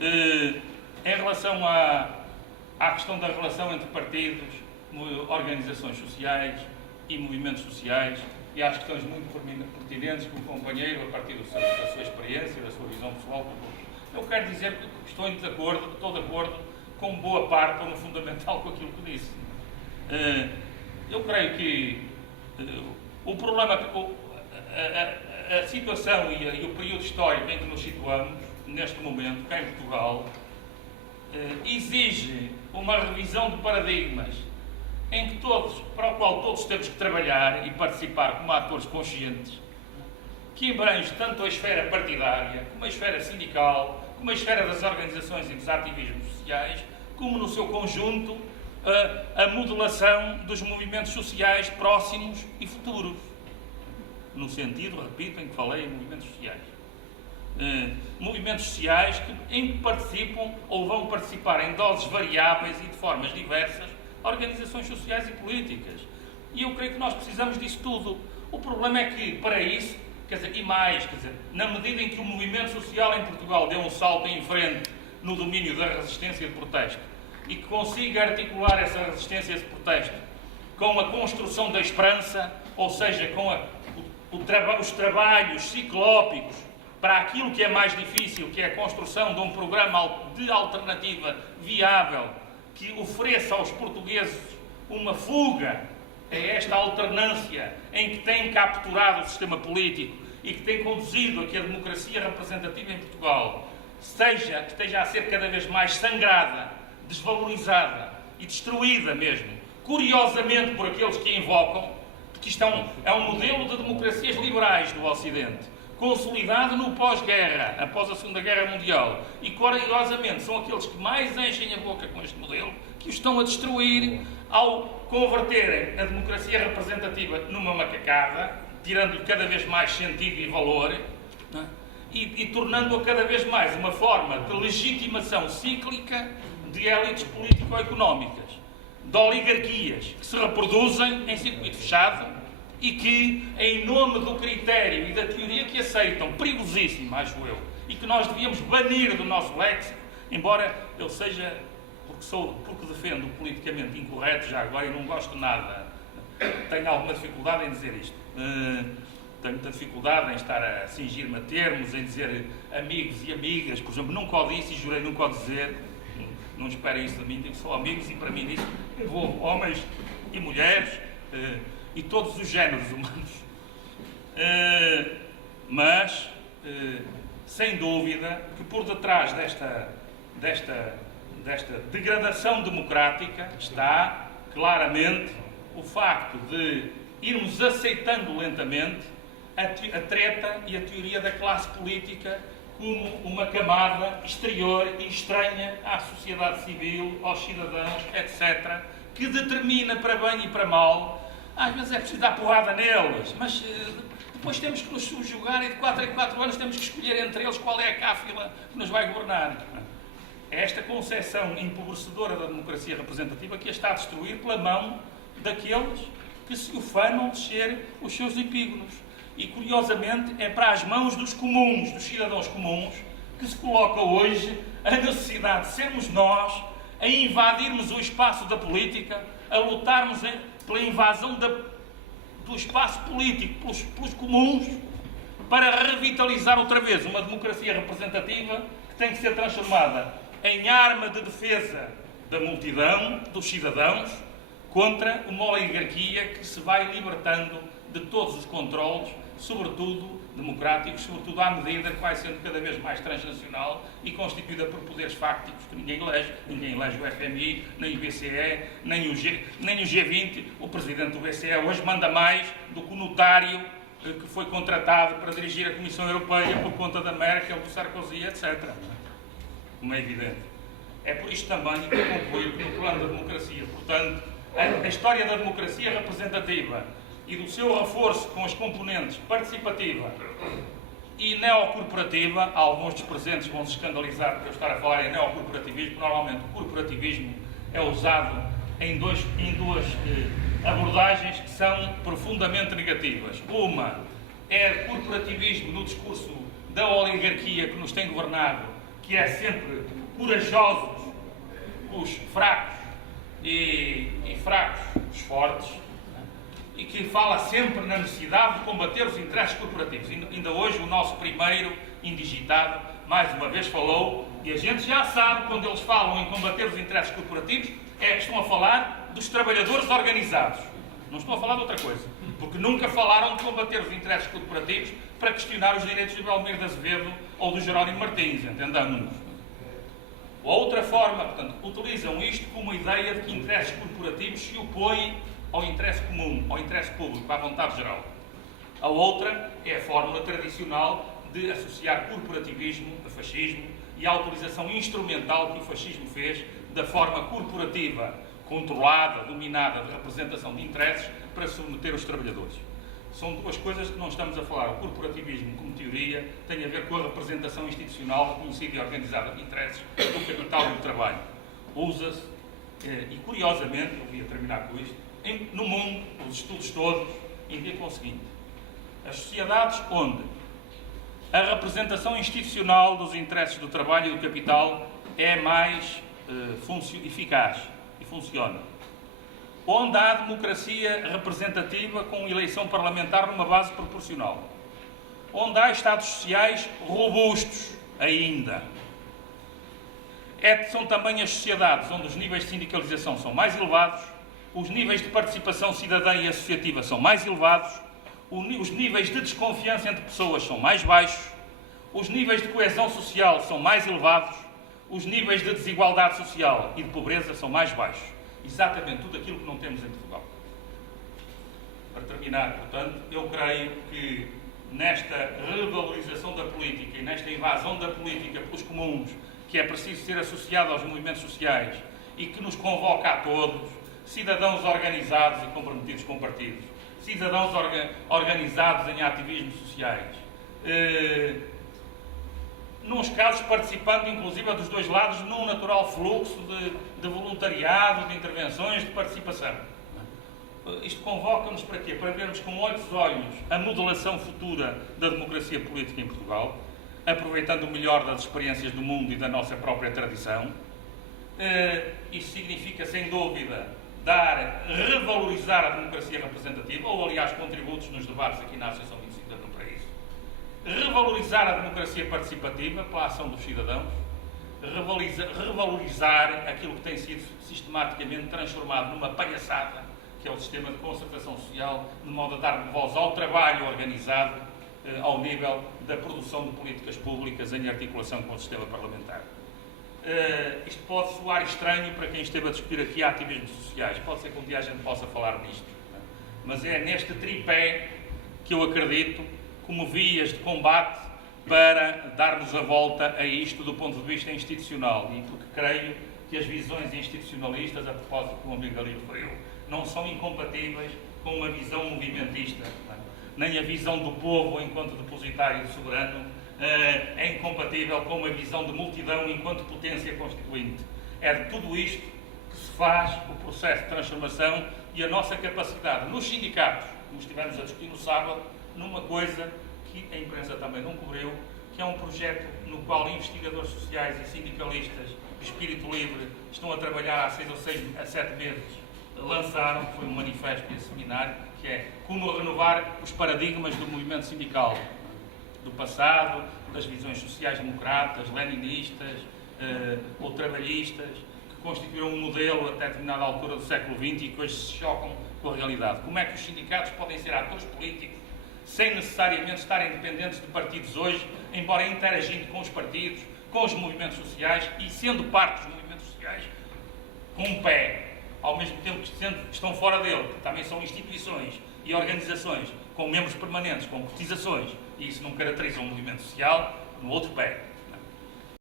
Em relação à questão da relação entre partidos, organizações sociais e movimentos sociais, e às questões muito pertinentes que o companheiro, a partir da sua experiência, da sua visão pessoal, eu quero dizer que estou de acordo com boa parte, ou no fundamental, com aquilo que disse. Eu creio que o problema, a situação e o período histórico em que nos situamos, neste momento, cá em Portugal, exige uma revisão de paradigmas para o qual todos temos que trabalhar e participar como atores conscientes, que abrange tanto a esfera partidária, como a esfera sindical, como a esfera das organizações e dos ativismos sociais, como no seu conjunto a modelação dos movimentos sociais próximos e futuros. No sentido, repito, em que falei em movimentos sociais. Movimentos sociais em que participam ou vão participar em doses variáveis e de formas diversas organizações sociais e políticas. E eu creio que nós precisamos disso tudo. O problema é que, para isso, na medida em que o movimento social em Portugal deu um salto em frente no domínio da resistência de protesto e que consiga articular essa resistência de protesto com a construção da esperança, ou seja, com os trabalhos ciclópicos para aquilo que é mais difícil, que é a construção de um programa de alternativa viável que ofereça aos portugueses uma fuga a esta alternância em que tem capturado o sistema político e que tem conduzido a que a democracia representativa em Portugal esteja a ser cada vez mais sangrada, desvalorizada e destruída mesmo, curiosamente por aqueles que a invocam, porque isto é um modelo de democracias liberais do Ocidente, consolidado no pós-guerra, após a Segunda Guerra Mundial, e curiosamente são aqueles que mais enchem a boca com este modelo, que o estão a destruir ao converterem a democracia representativa numa macacada, tirando-lhe cada vez mais sentido e valor, não é? e tornando-a cada vez mais uma forma de legitimação cíclica de élites político-económicas, de oligarquias que se reproduzem em circuito fechado e que, em nome do critério e da teoria que aceitam, perigosíssima, acho eu, e que nós devíamos banir do nosso léxico, embora eu seja, porque defendo o politicamente incorreto já agora e não gosto nada, tenho alguma dificuldade em dizer isto. Tenho muita dificuldade em estar a cingir-me a termos, em dizer amigos e amigas, por exemplo, nunca o disse e jurei nunca o dizer, não esperem isso de mim, digo só amigos e para mim nisso envolvo homens e mulheres e todos os géneros humanos. Mas, sem dúvida, que por detrás desta degradação democrática está claramente o facto de irmos aceitando lentamente a treta e a teoria da classe política como uma camada exterior e estranha à sociedade civil, aos cidadãos, etc., que determina para bem e para mal. Às vezes é preciso dar porrada neles, mas depois temos que nos subjugar e de 4 em 4 anos temos que escolher entre eles qual é a cáfila que nos vai governar. É esta concepção empobrecedora da democracia representativa que a está a destruir pela mão daqueles que se ufanam de ser os seus epígonos. E, curiosamente, é para as mãos dos comuns, dos cidadãos comuns, que se coloca hoje a necessidade de sermos nós a invadirmos o espaço da política, a lutarmos pela invasão do espaço político pelos comuns, para revitalizar outra vez uma democracia representativa que tem que ser transformada em arma de defesa da multidão, dos cidadãos, contra uma oligarquia que se vai libertando de todos os controles, sobretudo democráticos, sobretudo à medida que vai sendo cada vez mais transnacional e constituída por poderes fácticos que ninguém elege o FMI, nem o BCE, nem o G20. O presidente do BCE hoje manda mais do que o notário que foi contratado para dirigir a Comissão Europeia por conta da Merkel, do Sarkozy, etc. Como é evidente. É por isto também que eu concluo que no plano da democracia, portanto, a história da democracia representativa e do seu reforço com as componentes participativa e neocorporativa, alguns dos presentes vão se escandalizar por eu estar a falar em neocorporativismo. Normalmente o corporativismo é usado em duas abordagens que são profundamente negativas. Uma é corporativismo no discurso da oligarquia que nos tem governado, que é sempre corajosos os fracos e fracos os fortes, e que fala sempre na necessidade de combater os interesses corporativos. Ainda hoje o nosso primeiro indigitado, mais uma vez, falou, e a gente já sabe, quando eles falam em combater os interesses corporativos, estão a falar dos trabalhadores organizados. Não estão a falar de outra coisa. Porque nunca falaram de combater os interesses corporativos para questionar os direitos de Belmiro de Azevedo ou do Jerónimo Martins, entendamos-nos. Outra forma, portanto, utilizam isto como ideia de que interesses corporativos se opõem ao interesse comum, ao interesse público, à vontade geral. A outra é a fórmula tradicional de associar corporativismo a fascismo e a utilização instrumental que o fascismo fez da forma corporativa, controlada, dominada, de representação de interesses para submeter os trabalhadores. São duas coisas que não estamos a falar. O corporativismo, como teoria, tem a ver com a representação institucional reconhecida e organizada de interesses do capital e do trabalho. Usa-se, e curiosamente, eu ia terminar com isto, no mundo, os estudos todos indicam o seguinte: as sociedades onde a representação institucional dos interesses do trabalho e do capital é mais eficaz e funciona, onde há democracia representativa com eleição parlamentar numa base proporcional, onde há Estados sociais robustos ainda. São também as sociedades onde os níveis de sindicalização são mais elevados, os níveis de participação cidadã e associativa são mais elevados, os níveis de desconfiança entre pessoas são mais baixos, os níveis de coesão social são mais elevados, os níveis de desigualdade social e de pobreza são mais baixos. Exatamente tudo aquilo que não temos em Portugal. Para terminar, portanto, eu creio que nesta revalorização da política e nesta invasão da política pelos comuns, que é preciso ser associado aos movimentos sociais e que nos convoca a todos, cidadãos organizados e comprometidos com partidos, cidadãos organizados em ativismos sociais, nos casos participando inclusive dos dois lados num natural fluxo de voluntariado, de intervenções, de participação. Isto convoca-nos para quê? Para vermos com outros olhos a modelação futura da democracia política em Portugal, aproveitando o melhor das experiências do mundo e da nossa própria tradição. Isso significa, sem dúvida, revalorizar a democracia representativa, ou aliás contributos nos debates aqui na Associação 25 de Abril para isso. Revalorizar a democracia participativa pela ação dos cidadãos, revalorizar aquilo que tem sido sistematicamente transformado numa palhaçada, que é o sistema de concertação social, de modo a dar voz ao trabalho organizado ao nível da produção de políticas públicas em articulação com o sistema parlamentar. Isto pode soar estranho para quem esteve a discutir aqui ativismos sociais, pode ser que um dia a gente possa falar disto, mas é neste tripé que eu acredito como vias de combate para darmos a volta a isto do ponto de vista institucional, e porque creio que as visões institucionalistas, a propósito que o amigo ali referiu, não são incompatíveis com uma visão movimentista, nem a visão do povo enquanto depositário soberano é incompatível com uma visão de multidão enquanto potência constituinte. É de tudo isto que se faz o processo de transformação e a nossa capacidade nos sindicatos, como estivemos a discutir no sábado, numa coisa que a imprensa também não cobriu, que é um projeto no qual investigadores sociais e sindicalistas de espírito livre estão a trabalhar há 6 ou 7 meses, lançaram, que foi um manifesto e um seminário, que é como renovar os paradigmas do movimento sindical, do passado, das visões sociais-democratas, leninistas ou trabalhistas, que constituíram um modelo até determinada altura do século XX e que hoje se chocam com a realidade. Como é que os sindicatos podem ser atores políticos sem necessariamente estarem dependentes de partidos hoje, embora interagindo com os partidos, com os movimentos sociais e sendo parte dos movimentos sociais com um pé, ao mesmo tempo que estão fora dele, que também são instituições e organizações com membros permanentes, com cotizações, e isso não caracteriza um movimento social, no outro pé.